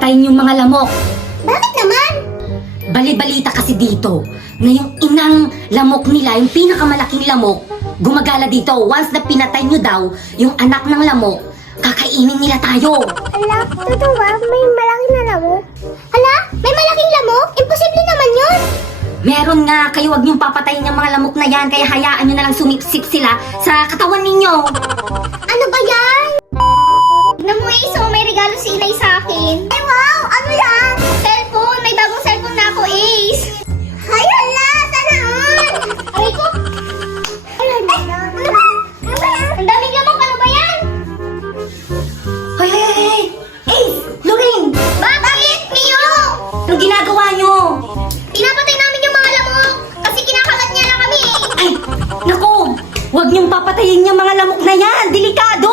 papatayin yung mga lamok. Bakit naman? Bali-balita kasi dito na yung inang lamok nila, yung pinakamalaking lamok, gumagala dito. Once na pinatay nyo daw, yung anak ng lamok, kakainin nila tayo. Hala, totoo ba? May malaking na lamok? Hala, may malaking lamok? Imposible naman yun! Meron nga, kayo wag niyong papatayin yung mga lamok na yan, kaya hayaan nyo na lang sumipsip sila sa katawan ninyo. Ano ba yan? Namuwi, so may regalo si Inay sa akin. Ay wow! Ano yan? Cellphone! May bagong cellphone na ako, Ace! Ay hala! Sana all! Aray ko! Ay, ano ba? Ano ba yan? Ang daming lamok! Ano ba yan? Hoy! Ace! Lorraine! Bakit? Mio! Anong ginagawa nyo? Pinapatay namin yung mga lamok kasi kinakagat niya lang kami. Ay! Naku! Huwag niyong papatayin yung mga lamok na yan! Delikado!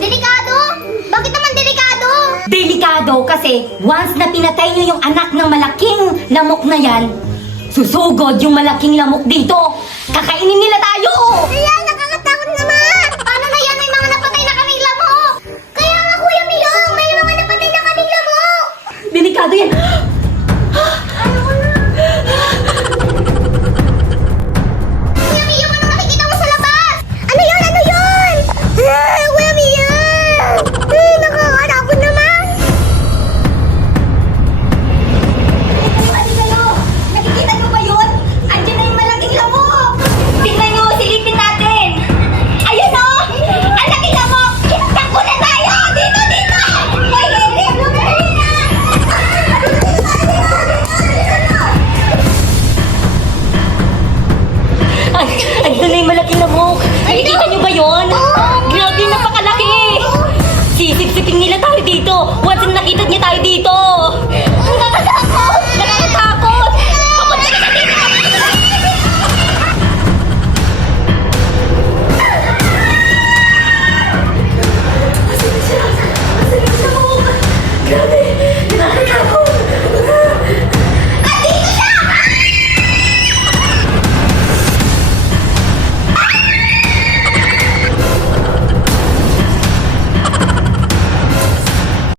Delikado? Bakit naman delikado? Delikado kasi once na pinatay niyo yung anak ng malaking lamok na yan, susugod yung malaking lamok dito. Kakainin nila tayo! Hala, nakakatakot naman! Paano na yan? May mga napatay na kaming lamok! Kaya nga, Kuya Mio, may mga napatay na kaming lamok! Delikado yan! Ayoko na! Kuya Mio, ano nakikita mo sa labas? Ano yun? Ano yun? Ah, Kuya Mio! Nakakatakot naman! Nakikita niyo ba yun? Andiyan na yung malaking lamok! Tingnan niyo, silipin natin! Ayun o! Ang laking lamok! Takbo na tayo! Dito! Hoy, Henry! Ay, andun na yung malaking lamok! Nakikita niyo ba yun? Grabe, napakalaki! Sisip-sipin nila tayo dito! Once na nakita niya tayo dito!